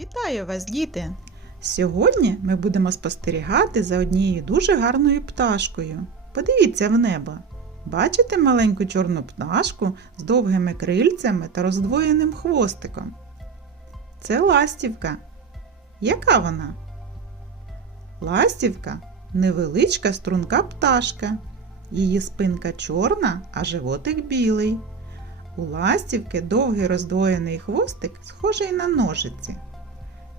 Вітаю вас, діти! Сьогодні ми будемо спостерігати за однією дуже гарною пташкою. Подивіться в небо. Бачите маленьку чорну пташку з довгими крильцями та роздвоєним хвостиком? Це ластівка. Яка вона? Ластівка невеличка струнка пташка. Її спинка чорна, а животик білий. У ластівки довгий роздвоєний хвостик, схожий на ножиці.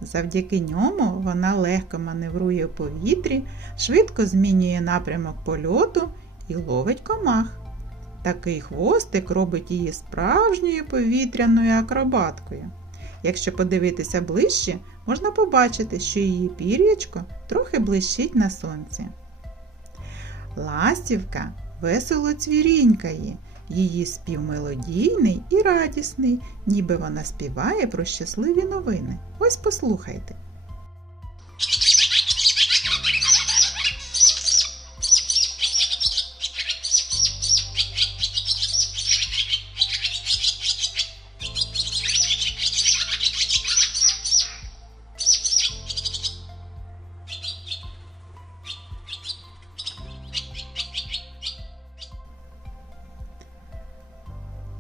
Завдяки ньому вона легко маневрує у повітрі, швидко змінює напрямок польоту і ловить комах. Такий хвостик робить її справжньою повітряною акробаткою. Якщо подивитися ближче, можна побачити, що її пір'ячко трохи блищить на сонці. Ластівка весело цвірінькає, її спів мелодійний і радісний, ніби вона співає про щасливі новини. Ось послухайте.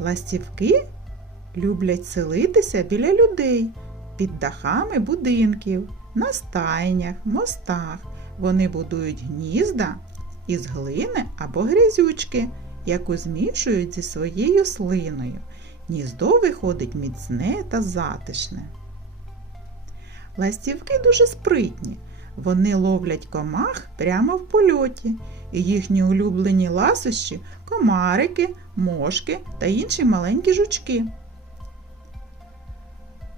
Ластівки люблять селитися біля людей, під дахами будинків, на стайнях, мостах. Вони будують гнізда із глини або грязючки, яку змішують зі своєю слиною. Гніздо виходить міцне та затишне. Ластівки дуже спритні. Вони ловлять комах прямо в польоті, їхні улюблені ласощі комарики, мошки та інші маленькі жучки.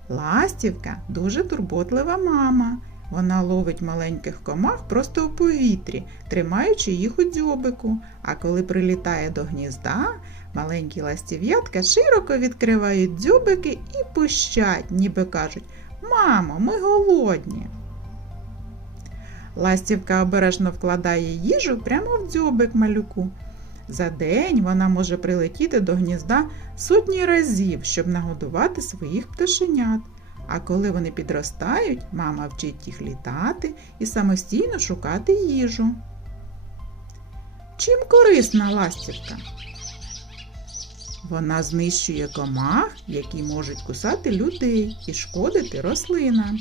Ластівка дуже турботлива мама. Вона ловить маленьких комах просто у повітрі, тримаючи їх у дзьобику. А коли прилітає до гнізда, маленькі ластів'ятка широко відкривають дзьобики і пущать, ніби кажуть Мамо, ми голодні. Ластівка обережно вкладає їжу прямо в дзьобик малюку. За день вона може прилетіти до гнізда сотні разів, щоб нагодувати своїх пташенят. А коли вони підростають, мама вчить їх літати і самостійно шукати їжу. Чим корисна ластівка? Вона знищує комах, які можуть кусати людей і шкодити рослинам.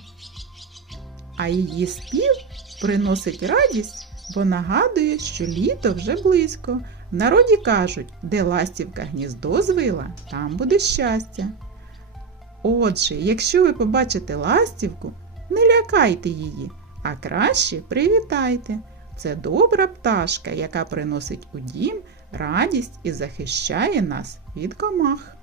А її спів приносить радість, бо нагадує, що літо вже близько. В народі кажуть, де ластівка гніздо звила, там буде щастя. Отже, якщо ви побачите ластівку, не лякайте її, а краще привітайте. Це добра пташка, яка приносить у дім радість і захищає нас від комах.